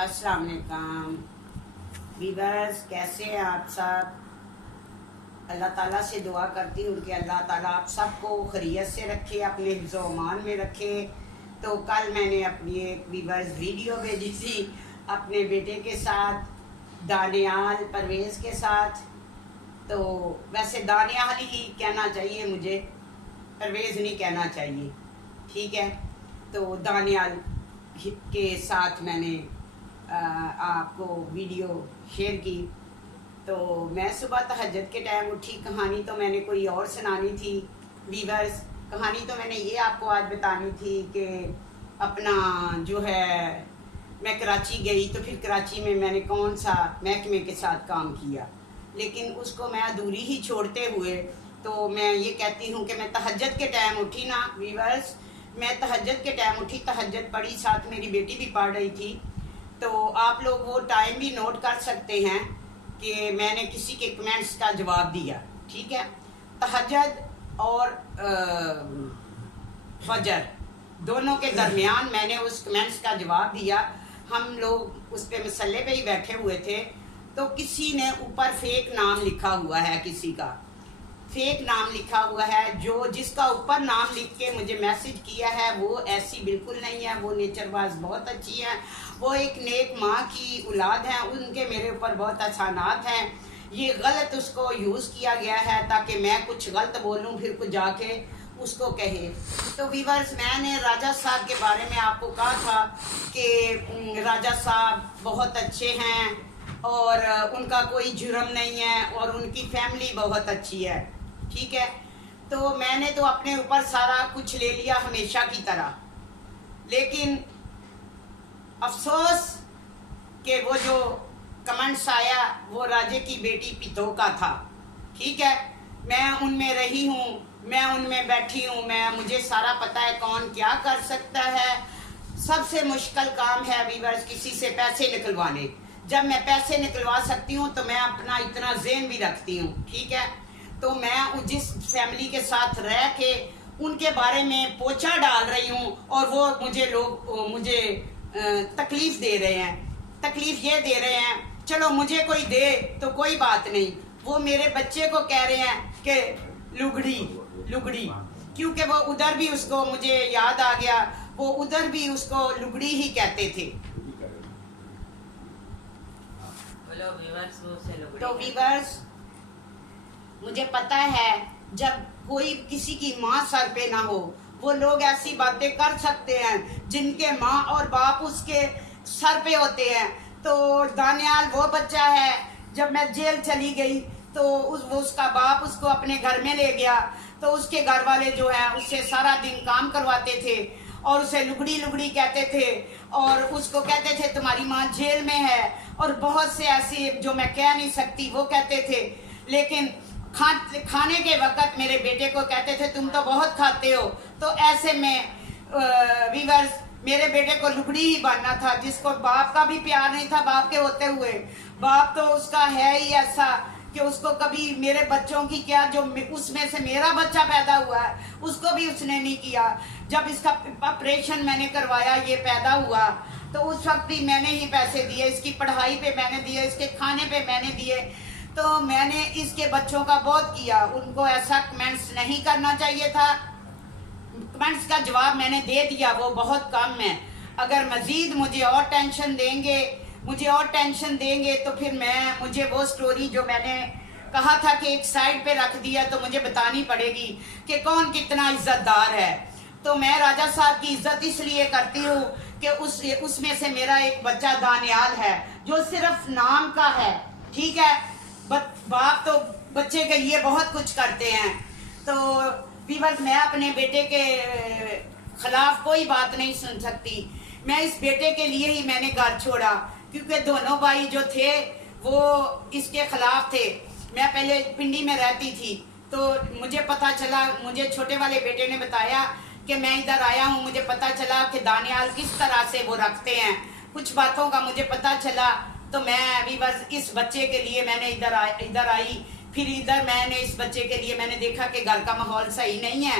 अस्सलाम वालेकुम वीवर्स, कैसे हैं आप सब। अल्लाह ताला से दुआ करती हूँ कि अल्लाह ताला आप सबको खैरियत से रखे, अपने हिफ्ज़ व अमान में रखे। तो कल मैंने अपनी एक वीवर्स वीडियो भेजी थी अपने बेटे के साथ, दानियाल परवेज़ के साथ। तो वैसे दानियाल ही कहना चाहिए मुझे, परवेज़ नहीं कहना चाहिए, ठीक है। तो दानियाल के साथ मैंने आपको वीडियो शेयर की। तो मैं सुबह तहज्जुद के टाइम उठी, कहानी तो मैंने कोई और सुनानी थी वीवर्स। कहानी तो मैंने ये आपको आज बतानी थी कि अपना जो है मैं कराची गई, तो फिर कराची में मैंने कौन सा महकमे के साथ काम किया, लेकिन उसको मैं अधूरी ही छोड़ते हुए तो मैं ये कहती हूँ कि मैं तहज्जुद के टाइम उठी ना वीवर्स, मैं तहज्जुद के टाइम उठी, तहज्जुद पढ़ी, साथ मेरी बेटी भी पढ़ रही थी। तो आप लोग वो टाइम भी नोट कर सकते हैं कि मैंने किसी के कमेंट्स का जवाब दिया, ठीक है। तहज्जुद और फजर दोनों के दरमियान मैंने उस कमेंट्स का जवाब दिया। हम लोग उस पे मसल्ले पे ही बैठे हुए थे, तो किसी ने ऊपर फेक नाम लिखा हुआ है, किसी का फेक नाम लिखा हुआ है। जो जिसका ऊपर नाम लिख के मुझे मैसेज किया है वो ऐसी बिल्कुल नहीं है, वो नेचरबाज बहुत अच्छी है, वो एक नेक माँ की औलाद है, उनके मेरे ऊपर बहुत एहसानात हैं। ये गलत उसको यूज़ किया गया है ताकि मैं कुछ गलत बोलूँ फिर कुछ जाके उसको कहे। तो वीवर्स, मैंने राजा साहब के बारे में आपको कहा था कि राजा साहब बहुत अच्छे हैं और उनका कोई जुर्म नहीं है और उनकी फैमिली बहुत अच्छी है, ठीक है। तो मैंने तो अपने ऊपर सारा कुछ ले लिया हमेशा की तरह, लेकिन अफसोस कि वो जो कमेंट्स आया वो राजे की बेटी पितो का था, ठीक है। मैं उनमें रही हूँ, मैं उनमें बैठी हूँ, मुझे सारा पता है कौन क्या कर सकता है। सबसे मुश्किल काम है वीवर्स किसी से पैसे निकलवाने। जब मैं पैसे निकलवा सकती हूँ तो मैं अपना इतना ज़हन भी रखती हूँ, ठीक है। तो मैं जिस फैमिली के साथ रह के उनके बारे में पोछा डाल रही हूँ और वो मुझे तकलीफ दे रहे हैं। तकलीफ ये दे रहे हैं, चलो मुझे कोई दे तो कोई बात नहीं, वो मेरे बच्चे को कह रहे हैं कि लुगड़ी लुगड़ी, क्योंकि वो उधर भी उसको, मुझे याद आ गया, वो उधर भी उसको लुगड़ी ही कहते थे। तो वीवर्स, मुझे पता है जब कोई किसी की माँ सर पे ना हो वो लोग ऐसी बातें कर सकते हैं जिनके माँ और बाप उसके सर पे होते हैं। तो दानियाल वो बच्चा है, जब मैं जेल चली गई तो उसका बाप उसको अपने घर में ले गया, तो उसके घर वाले जो है उससे सारा दिन काम करवाते थे और उसे लुगड़ी लुगड़ी कहते थे और उसको कहते थे तुम्हारी माँ जेल में है, और बहुत से ऐसी जो मैं कह नहीं सकती वो कहते थे। लेकिन खाने के वक्त मेरे बेटे को कहते थे तुम तो बहुत खाते हो। तो ऐसे में वीवर्स, मेरे बेटे को लुगड़ी ही बनना था, जिसको बाप का भी प्यार नहीं था बाप के होते हुए। बाप तो उसका है ही ऐसा कि उसको कभी मेरे बच्चों की क्या, जो उसमें से मेरा बच्चा पैदा हुआ है उसको भी उसने नहीं किया। जब इसका ऑपरेशन मैंने करवाया, ये पैदा हुआ, तो उस वक्त भी मैंने ही पैसे दिए, इसकी पढ़ाई पे मैंने दिए, इसके खाने पे मैंने दिए। तो मैंने इसके बच्चों का बहुत किया। उनको ऐसा कमेंट्स नहीं करना चाहिए था, कमेंट्स का जवाब मैंने दे दिया, वो बहुत कम है। अगर मज़ीद मुझे और टेंशन देंगे तो फिर मुझे वो स्टोरी जो मैंने कहा था कि एक साइड पे रख दिया, तो मुझे बतानी पड़ेगी कि कौन कितना इज्जतदार है। तो मैं राजा साहब की इज्जत इसलिए करती हूँ कि उसमें से मेरा एक बच्चा दानियाल है जो सिर्फ नाम का है, ठीक है। बाप तो बच्चे के लिए बहुत कुछ करते हैं। तो वीवर्स, मैं अपने बेटे के खिलाफ कोई बात नहीं सुन सकती। मैं इस बेटे के लिए ही मैंने घर छोड़ा, क्योंकि दोनों भाई जो थे वो इसके खिलाफ थे। मैं पहले पिंडी में रहती थी, तो मुझे पता चला, मुझे छोटे वाले बेटे ने बताया कि मैं इधर आया हूँ, मुझे पता चला कि दानियाल किस तरह से वो रखते हैं, कुछ बातों का मुझे पता चला। तो मैं वीवर्स इस बच्चे के लिए मैंने इधर आई। फिर इधर मैंने इस बच्चे के लिए मैंने देखा कि घर का माहौल सही नहीं है,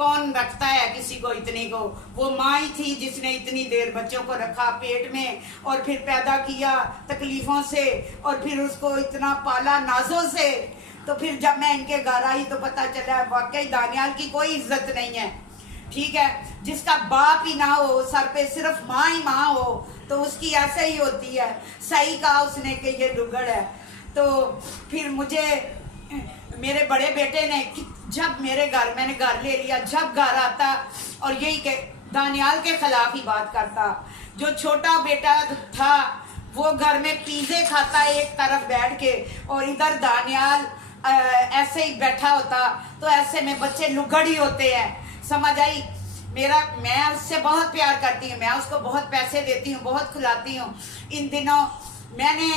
कौन रखता है किसी को इतने को। वो माँ ही थी जिसने इतनी देर बच्चों को रखा पेट में और फिर पैदा किया तकलीफों से और फिर उसको इतना पाला नाजों से। तो फिर जब मैं इनके घर आई तो पता चला वाकई दानियाल की कोई इज्जत नहीं है। ठीक है, जिसका बाप ही ना हो, सर पे सिर्फ माँ ही माँ हो, तो उसकी ऐसे ही होती है। सही कहा उसने कि ये लुगड़ है। तो फिर मुझे मेरे बड़े बेटे ने जब मेरे घर, मैंने घर ले लिया, जब घर आता और यही के दानियाल के खिलाफ ही बात करता। जो छोटा बेटा था वो घर में पिज़्ज़े खाता एक तरफ बैठ के और इधर दानियाल ऐसे ही बैठा होता। तो ऐसे में बच्चे लुगड़ ही होते हैं, समझ आई। मैं उससे बहुत प्यार करती हूँ, मैं उसको बहुत पैसे देती हूँ, बहुत खिलाती हूँ। इन दिनों मैंने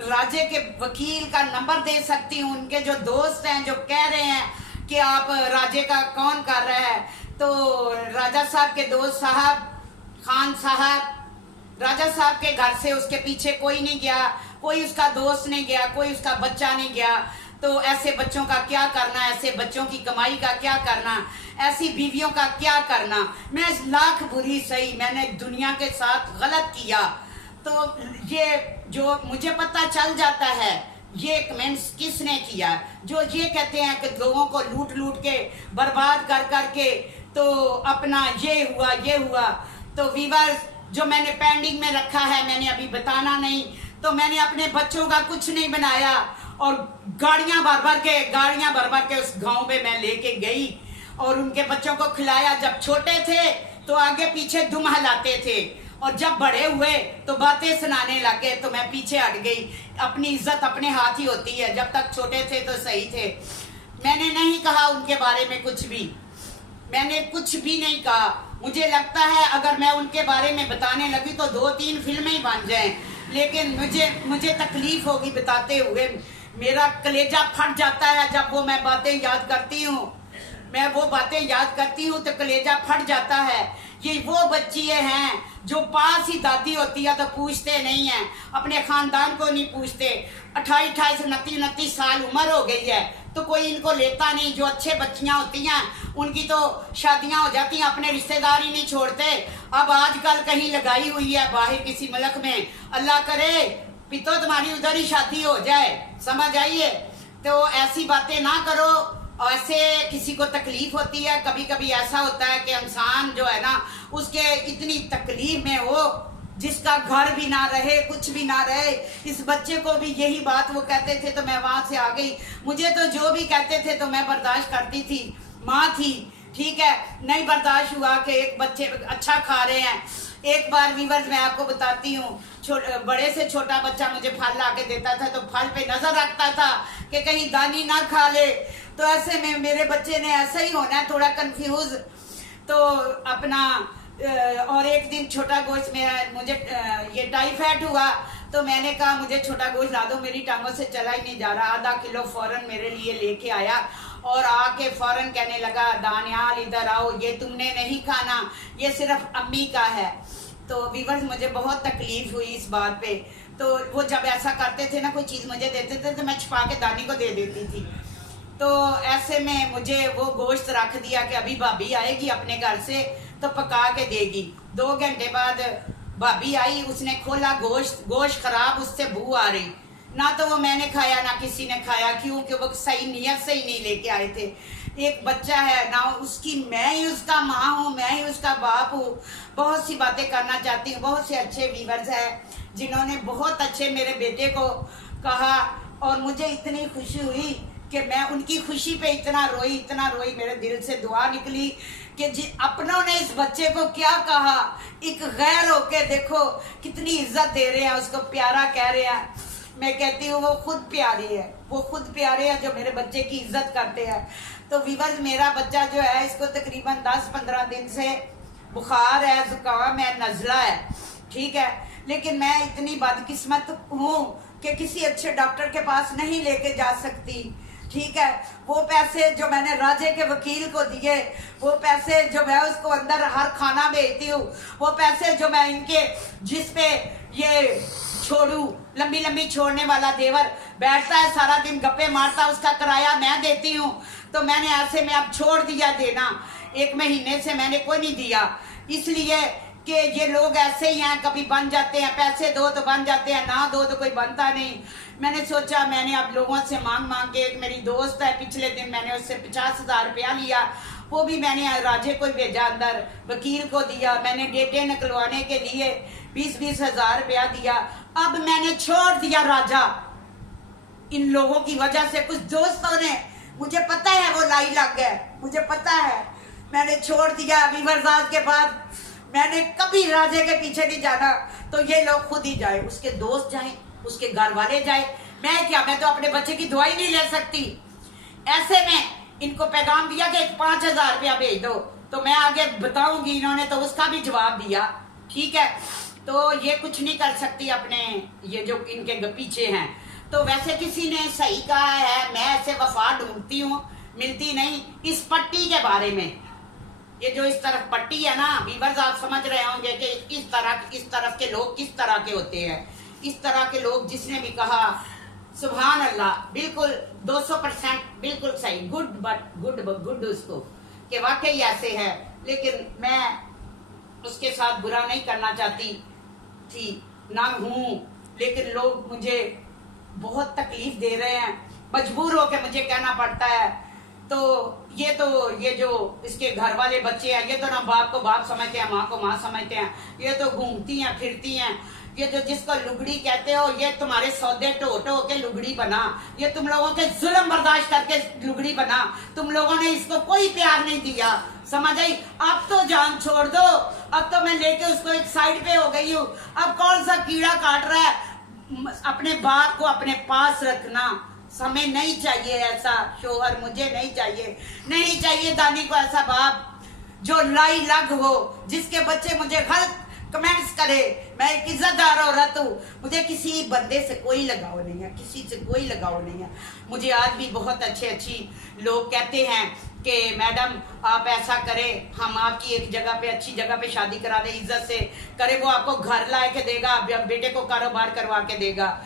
राजे के वकील का नंबर दे सकती हूँ। उनके जो दोस्त हैं जो कह रहे हैं कि आप राजे का कौन कर रहा है, तो राजा साहब के दोस्त साहब, खान साहब, राजा साहब के घर से उसके पीछे कोई नहीं गया, कोई उसका दोस्त नहीं गया, कोई उसका बच्चा नहीं गया। तो ऐसे बच्चों का क्या करना, ऐसे बच्चों की कमाई का क्या करना, ऐसी बीवियों का क्या करना। मैं लाख बुरी सही, मैंने दुनिया के साथ गलत किया। तो ये जो मुझे पता चल जाता है ये कमेंट्स किसने किया, जो ये कहते हैं कि लोगों को लूट लूट के बर्बाद कर करके तो अपना ये हुआ। तो वीवर्स, जो मैंने पेंडिंग में रखा है मैंने अभी बताना नहीं। तो मैंने अपने बच्चों का कुछ नहीं बनाया और गाड़ियां भर भर के उस गांव में मैं लेके गई और उनके बच्चों को खिलाया। जब छोटे थे तो आगे पीछे दुम हिलाते थे और जब बड़े हुए तो बातें सुनाने लगे तो मैं पीछे हट गई। अपनी इज्जत अपने हाथ ही होती है, जब तक छोटे थे तो सही थे। मैंने नहीं कहा उनके बारे में कुछ भी, मैंने कुछ भी नहीं कहा। मुझे लगता है अगर मैं उनके बारे में बताने लगी तो 2-3 फिल्में ही बन जाएं, लेकिन मुझे तकलीफ होगी बताते हुए। मेरा कलेजा फट जाता है जब वो मैं बातें याद करती हूँ, मैं वो बातें याद करती हूँ तो कलेजा फट जाता है। ये वो बच्चियाँ हैं जो पास ही दादी होती है तो पूछते नहीं हैं, अपने खानदान को नहीं पूछते। 28, 29 साल उम्र हो गई है तो कोई इनको लेता नहीं। जो अच्छे बच्चियाँ होती हैं उनकी तो शादियाँ हो जाती हैं, अपने रिश्तेदार ही नहीं छोड़ते। अब आजकल कहीं लगाई हुई है बाहर किसी मुल्क में, अल्लाह करे पितो तुम्हारी उधर ही शादी हो जाए, समझ आइए। तो ऐसी बातें ना करो, ऐसे किसी को तकलीफ होती है। कभी कभी ऐसा होता है कि इंसान जो है ना उसके इतनी तकलीफ में हो जिसका घर भी ना रहे, कुछ भी ना रहे। इस बच्चे को भी यही बात वो कहते थे तो मैं वहां से आ गई। मुझे तो जो भी कहते थे तो मैं बर्दाश्त करती थी, माँ थी, ठीक है। नहीं बर्दाश्त हुआ कि एक बच्चे अच्छा खा रहे हैं। एक बार वीवर्स मैं आपको बताती हूँ, बड़े से छोटा बच्चा मुझे फल ला के देता था तो फल पे नजर रखता था कि कहीं दानी ना खा ले। तो ऐसे में मेरे बच्चे ने ऐसा ही होना है, थोड़ा कंफ्यूज। तो अपना और एक दिन छोटा गोश्त में मुझे ये टाइफाइड हुआ तो मैंने कहा मुझे छोटा गोश्त ला दो, मेरी टांगों से चला ही नहीं जा रहा। आधा किलो फौरन मेरे लिए लेके आया और आके फौरन कहने लगा दानियाल इधर आओ, ये तुमने नहीं खाना, ये सिर्फ अम्मी का है। तो वीवर्स मुझे बहुत तकलीफ हुई इस बात पे। तो वो जब ऐसा करते थे ना, कोई चीज़ मुझे देते थे तो मैं छुपा के दानी को दे देती थी। तो ऐसे में मुझे वो गोश्त रख दिया कि अभी भाभी आएगी अपने घर से तो पका के देगी। 2 घंटे बाद भाभी आई, उसने खोला गोश्त खराब, उससे बू आ रही। ना तो वो मैंने खाया ना किसी ने खाया, क्योंकि वो सही नियत से ही नहीं लेके आए थे। एक बच्चा है ना, उसकी मैं ही उसका माँ हूँ, मैं ही उसका बाप हूँ। बहुत सी बातें करना चाहती हूँ। बहुत से अच्छे व्यूअर्स हैं जिन्होंने बहुत अच्छे मेरे बेटे को कहा और मुझे इतनी खुशी हुई कि मैं उनकी खुशी पे इतना रोई, मेरे दिल से दुआ निकली कि अपनों ने इस बच्चे को क्या कहा। एक गैर होके देखो कितनी इज्जत दे रहे हैं, उसको प्यारा कह रहे हैं। मैं कहती हूँ वो खुद प्यारी है, वो खुद प्यारे हैं जो मेरे बच्चे की इज्जत करते हैं। तो वीवर्स मेरा बच्चा जो है इसको तकरीबन 10-15 दिन से बुखार है, जुकाम है, नज़ला है, ठीक है। लेकिन मैं इतनी बदकिस्मत हूँ कि किसी अच्छे डॉक्टर के पास नहीं लेके जा सकती, ठीक है। वो पैसे जो मैंने राजे के वकील को दिए, वो पैसे जो मैं उसको अंदर हर खाना भेजती हूँ, वो पैसे जो मैं इनके जिस पे ये छोड़ू लंबी लंबी छोड़ने वाला देवर बैठता है सारा दिन गप्पे मारता, उसका किराया मैं देती हूँ। तो मैंने ऐसे में अब छोड़ दिया देना। 1 महीने से मैंने कोई नहीं दिया, इसलिए कि ये लोग ऐसे ही हैं, कभी बन जाते हैं, पैसे दो तो बन जाते हैं, ना दो तो कोई बनता नहीं। मैंने सोचा मैंने अब लोगों से मांग मांग के, एक मेरी दोस्त है, पिछले दिन मैंने उससे 50,000 रुपया लिया, वो भी मैंने राजे को भेजा, अंदर वकील को दिया, मैंने डेटे निकलवाने के लिए 20-20 हजार रुपया दिया। अब मैंने छोड़ दिया राजा इन लोगों की वजह से। कुछ दोस्तों ने, मुझे पता है वो लाई लग गए, मुझे पता है, मैंने छोड़ दिया। वीवरजाज के बाद मैंने कभी राजे के पीछे नहीं जाना, तो ये लोग खुद ही जाए, उसके दोस्त जाए, उसके घर वाले जाए, मैं क्या, मैं तो अपने बच्चे की दवाई नहीं ले सकती। ऐसे में इनको पैगाम दिया कि 5,000 रुपया भेज दो, तो मैं आगे बताऊंगी, इन्होंने तो उसका भी जवाब दिया, ठीक है। तो ये कुछ नहीं कर सकती अपने, ये जो इनके पीछे हैं। तो वैसे किसी ने सही कहा है, मैं ऐसे वफा ढूंढती हूँ, मिलती नहीं। इस पट्टी के बारे में, ये जो इस तरफ पट्टी है ना, वीवर्स आप समझ रहे होंगे कि इस तरफ के लोग किस तरह के होते हैं। इस तरह के लोग, जिसने भी कहा सुभान अल्लाह, बिल्कुल 200% बिल्कुल सही, गुड उसको, कि वाकई ऐसे है। लेकिन मैं उसके साथ बुरा नहीं करना चाहती थी, ना हूँ, लेकिन लोग मुझे बहुत तकलीफ दे रहे हैं, मजबूर होकर मुझे कहना पड़ता है। तो ये जो इसके घर वाले बच्चे हैं, ये तो ना बाप को बाप समझते हैं, माँ को माँ समझते हैं, ये तो घूमती हैं फिरती हैं। ये जो जिसको लुगड़ी कहते हो, ये तुम्हारे सौदे ढो के लुगड़ी बना, ये तुम लोगों के जुल्म बर्दाश्त करके लुगड़ी बना, तुम लोगों ने इसको कोई प्यार नहीं दिया, समझ आई। अब तो जान छोड़ दो, अब तो मैं लेके उसको एक साइड पे हो गई हूँ। अब कौन सा कीड़ा काट रहा है, अपने बाप को अपने पास रखना। समय नहीं चाहिए ऐसा शोहर, मुझे नहीं चाहिए, नहीं चाहिए दानी को ऐसा बाप जो लाई लग हो, जिसके बच्चे मुझे गलत कमेंट्स करे। मैं एक इज्जतदार औरत हूँ, मुझे किसी बंदे से कोई लगाव नहीं है, किसी से कोई लगाव नहीं है। मुझे आज भी बहुत अच्छी लोग कहते हैं कि मैडम आप ऐसा करें, हम आपकी एक जगह पे, अच्छी जगह पे शादी करा दें, इज्जत से करे, वो आपको घर ला के देगा, बेटे को कारोबार करवा के देगा।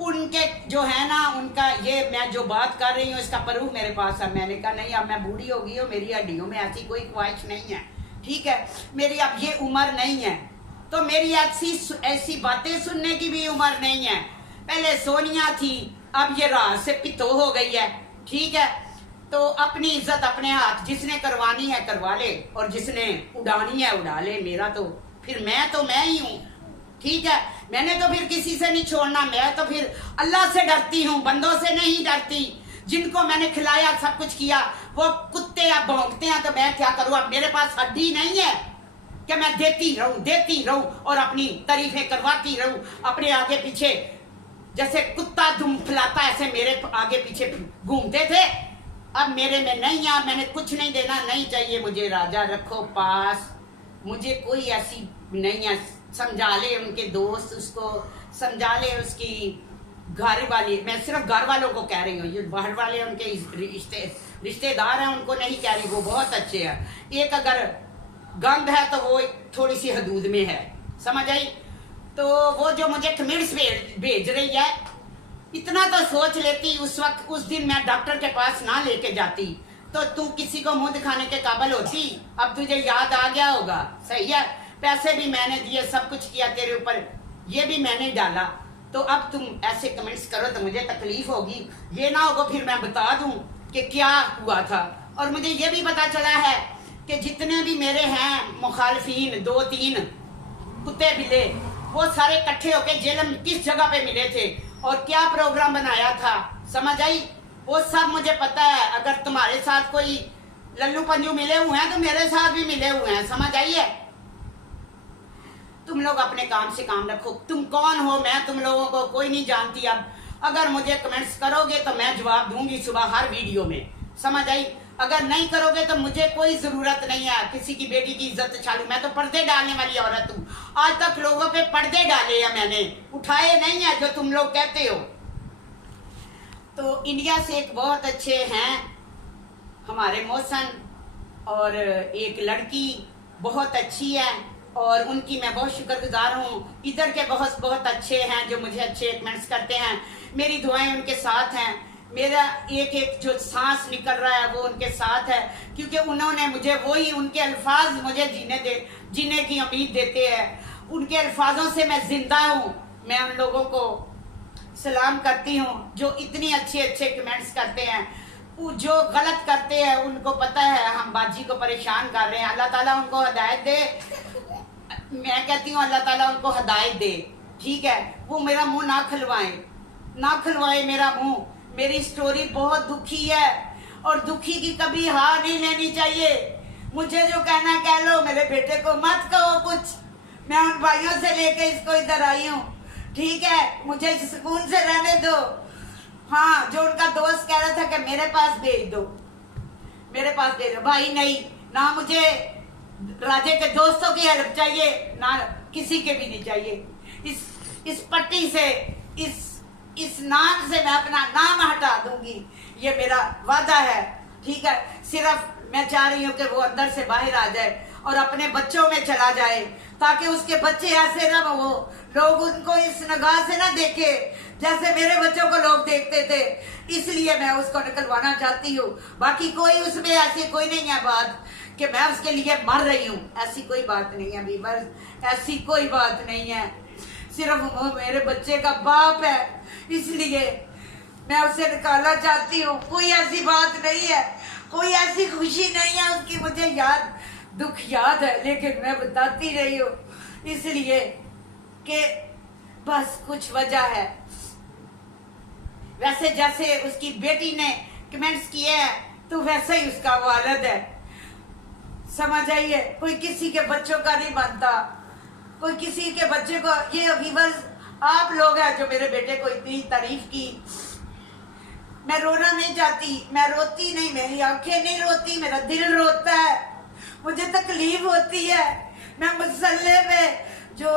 उनके जो है ना, उनका ये मैं जो बात कर रही हूँ, इसका प्रूफ मेरे पास है। मैंने कहा नहीं, अब मैं बूढ़ी हो गई हूँ, मेरी हड्डियों में ऐसी कोई ख्वाहिश नहीं है, ठीक है, मेरी अब ये उम्र नहीं है, तो मेरी ऐसी बातें सुनने की भी उम्र नहीं है। पहले सोनिया थी, अब ये रात से पितो हो गई है, ठीक है। तो अपनी इज्जत अपने हाथ, जिसने करवानी है करवा ले, और जिसने उड़ानी है उड़ा ले। मेरा तो फिर मैं ही हूँ, ठीक है। मैंने तो फिर किसी से नहीं छोड़ना, मैं तो फिर अल्लाह से डरती हूँ, बंदों से नहीं डरती। जिनको मैंने खिलाया, सब कुछ किया, वो कुत्ते या भौंकते हैं, तो मैं क्या करूँ। अब मेरे पास हड्डी नहीं है कि मैं देती रहूं और अपनी तारीफें करवाती रहूं अपने आगे पीछे। जैसे कुत्ता धूम फैलाता, ऐसे मेरे आगे पीछे घूमते थे। अब मेरे में नहीं है, मैंने कुछ नहीं देना, नहीं चाहिए मुझे। राजा रखो पास, मुझे कोई ऐसी नहीं है। समझा ले उनके दोस्त, उसको समझा ले उसकी घर वाली, मैं सिर्फ घर वालों को कह रही हूँ, ये बाहर वाले उनके रिश्तेदार हैं उनको नहीं कह रही, वो बहुत अच्छे हैं। एक अगर गंद है तो वो थोड़ी सी हदूद में है, समझ आई। तो वो जो मुझे कमेंट्स भेज रही है, इतना तो सोच लेती उस वक्त, उस दिन मैं डॉक्टर के पास ना लेके जाती तो तू किसी को मुंह दिखाने के काबिल होती। अब तुझे याद आ गया होगा, सही है। पैसे भी मैंने दिए, सब कुछ किया तेरे ऊपर, ये भी मैंने डाला, तो अब तुम ऐसे कमेंट्स करो तो मुझे तकलीफ होगी। ये ना होगा फिर मैं बता दूं कि क्या हुआ था। और मुझे ये भी पता चला है कि जितने भी मेरे हैं मुखालफीन, 2-3 कुत्ते बिल्ले, वो सारे इकट्ठे होकर जेल में किस जगह पे मिले थे और क्या प्रोग्राम बनाया था, समझ आई। वो सब मुझे पता है। अगर तुम्हारे साथ कोई लल्लू पंजू मिले हुए हैं तो मेरे साथ भी मिले हुए हैं, समझ आई है। तुम लोग अपने काम से काम रखो। तुम कौन हो, मैं तुम लोगों को कोई नहीं जानती। अब अगर मुझे कमेंट्स करोगे तो मैं जवाब दूंगी सुबह हर वीडियो में, समझ आई। अगर नहीं करोगे तो मुझे कोई जरूरत नहीं है किसी की बेटी की इज्जत छालू। मैं तो पर्दे डालने वाली औरत हूँ। आज तक लोगों पे पर्दे डाले हैं मैंने, उठाए नहीं है जो तुम लोग कहते हो। तो इंडिया से एक बहुत अच्छे हैं हमारे मौसन, और एक लड़की बहुत अच्छी है और उनकी मैं बहुत शुक्रगुजार हूँ। इधर के बहुत अच्छे हैं जो मुझे अच्छे कमेंट्स करते हैं। मेरी दुआएं उनके साथ हैं। मेरा एक एक जो सांस निकल रहा है वो उनके साथ है, क्योंकि उन्होंने मुझे वही उनके अल्फाज मुझे जीने की उम्मीद देते हैं। उनके अल्फाजों से मैं जिंदा हूँ। मैं उन लोगों को सलाम करती हूँ जो इतनी अच्छे अच्छे कमेंट्स करते हैं। जो गलत करते हैं उनको पता है हम बाजी को परेशान कर रहे हैं, अल्लाह ताला उनको हिदायत दे। मैं कहती हूँ अल्लाह ताला उनको हिदायत दे, ठीक है। वो मेरा मुंह ना खुलवाए मेरा मुंह। मेरी स्टोरी बहुत दुखी है और दुखी की कभी हार नहीं लेनी चाहिए। मुझे जो कहना कह लो, मेरे बेटे को मत कहो कुछ। मैं उन भाइयों से लेके इसको इधर आई हूँ, ठीक है। मुझे सुकून से रहने दो। हाँ, जो उनका दोस्त कह रहा था कि मेरे पास भेज दो, मेरे पास भेज दो। भाई नहीं, ना मुझे राजे के दोस्तों की हेल्प चाहिए, ना किसी के भी नहीं चाहिए। इस पट्टी से, इस नाम से मैं अपना नाम हटा दूंगी, ये मेरा वादा है, ठीक है। सिर्फ मैं चाह रही हूँ कि वो अंदर से बाहर आ जाए और अपने बच्चों में चला जाए, ताकि उसके बच्चे ऐसे ना हो, लोग उनको इस निगाह से ना देखे जैसे मेरे बच्चों को लोग देखते थे। इसलिए मैं उसको निकलवाना चाहती हूँ। बाकी कोई उसमें ऐसी कोई नहीं है बात कि मैं उसके लिए मर रही हूँ, ऐसी कोई बात नहीं है बीबर, ऐसी कोई बात नहीं है। सिर्फ वो मेरे बच्चे का बाप है, इसलिए मैं उसे निकालना चाहती हूँ। कोई ऐसी बात नहीं है, कोई ऐसी खुशी नहीं है उसकी। मुझे दुख याद है, लेकिन मैं बताती रही हूँ इसलिए कि बस कुछ वजह है। वैसे जैसे उसकी बेटी ने कमेंट्स किए हैं तो वैसा ही उसका वालिद है, समझ आइए। कोई किसी के बच्चों का नहीं बनता, कोई किसी के बच्चे को। ये व्यूअर्स आप लोग हैं जो मेरे बेटे को इतनी तारीफ की। मैं रोना नहीं चाहती, मैं रोती नहीं, मेरी आंखें नहीं रोती, मेरा दिल रोता है, मुझे तकलीफ होती है। मैं मुसल्ले में जो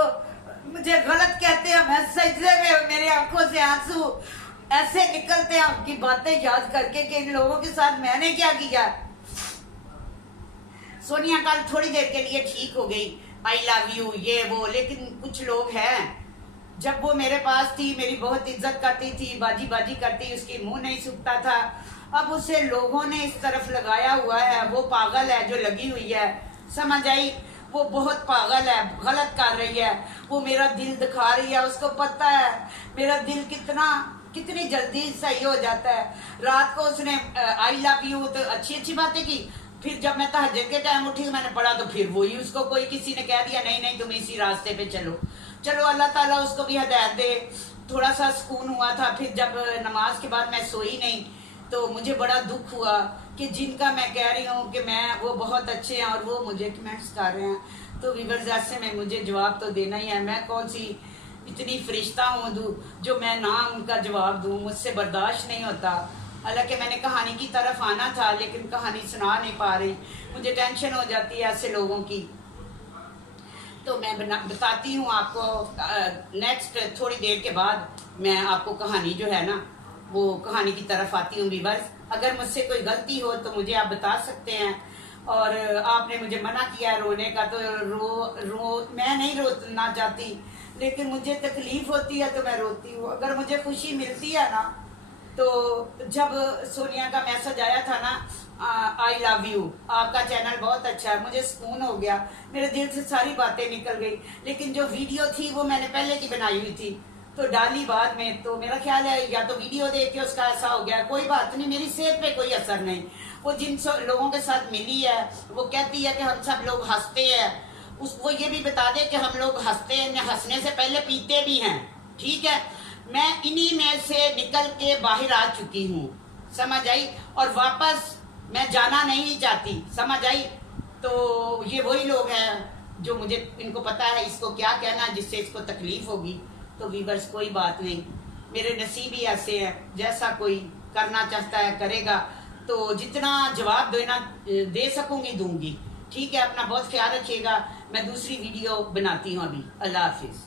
मुझे गलत कहते हैं, मैं सजदे में मेरी आंखों से आंसू ऐसे निकलते हैं उनकी बातें याद करके कि इन लोगों के साथ मैंने क्या किया। सोनिया कल थोड़ी देर के लिए ठीक हो गई, आई लव यू ये वो, लेकिन कुछ लोग हैं, जब वो मेरे पास थी मेरी बहुत इज्जत करती थी, बाजी बाजी करती, उसकी मुंह नहीं सूखता था। अब उसे लोगों ने इस तरफ लगाया हुआ है, वो पागल है जो लगी हुई है, समझ आई। वो बहुत पागल है, गलत कर रही है, वो मेरा दिल दिखा रही है। उसको पता है मेरा दिल कितनी जल्दी सही हो जाता है। रात को उसने आई लव यू तो अच्छी बातें की, फिर जब मैं तहज्जुद के टाइम उठी मैंने पढ़ा तो फिर वही उसको कोई किसी ने कह दिया नहीं तुम इसी रास्ते पे चलो। अल्लाह ताला उसको भी हिदायत दे। थोड़ा सा सुकून हुआ था। फिर जब नमाज के बाद मैं सोई नहीं तो मुझे बड़ा दुख हुआ कि जिनका मैं कह रही हूँ कि वो बहुत अच्छे हैं और वो मुझे कमेंट्स कर रहे हैं। तो व्यूअर्स ऐसे में मुझे जवाब तो देना ही है। मैं कौन सी इतनी फरिश्ता हूँ जो मैं ना उनका जवाब दूँ, मुझसे बर्दाश्त नहीं होता। हालांकि मैंने कहानी की तरफ आना था लेकिन कहानी सुना नहीं पा रही, मुझे टेंशन हो जाती है ऐसे लोगों की। तो मैं बताती हूँ आपको, नेक्स्ट थोड़ी देर के बाद मैं आपको कहानी जो है ना वो कहानी की तरफ आती हूँ। व्यूअर्स अगर मुझसे कोई गलती हो तो मुझे आप बता सकते हैं। और आपने मुझे मना किया रोने का, तो मैं नहीं रोना चाहती, लेकिन मुझे तकलीफ होती है तो मैं रोती हूँ। अगर मुझे खुशी मिलती है ना, तो जब सोनिया का मैसेज आया था ना आई लव यू, आपका चैनल बहुत अच्छा है, मुझे सुकून हो गया, मेरे दिल से सारी बातें निकल गई। लेकिन जो वीडियो थी वो मैंने पहले की बनाई हुई थी तो डाली बाद में, तो मेरा ख्याल है या तो वीडियो देख के उसका ऐसा हो गया। कोई बात नहीं, मेरी सेहत पे कोई असर नहीं। वो जिन लोगों के साथ मिली है वो कहती है कि हम सब लोग हंसते हैं, वो ये भी बता दे कि हम लोग हंसने से पहले पीते भी हैं, ठीक है। मैं इन्हीं में से निकल के बाहर आ चुकी हूँ, समझ आई, और वापस मैं जाना नहीं चाहती, समझ आई। तो ये वही लोग हैं जो मुझे इनको पता है इसको क्या कहना जिससे इसको तकलीफ होगी। तो व्यूअर्स कोई बात नहीं, मेरे नसीब ही ऐसे हैं, जैसा कोई करना चाहता है करेगा। तो जितना जवाब दे सकूंगी दूंगी, ठीक है। अपना बहुत ख्याल रखिएगा। मैं दूसरी वीडियो बनाती हूँ अभी। अल्लाह हाफिज।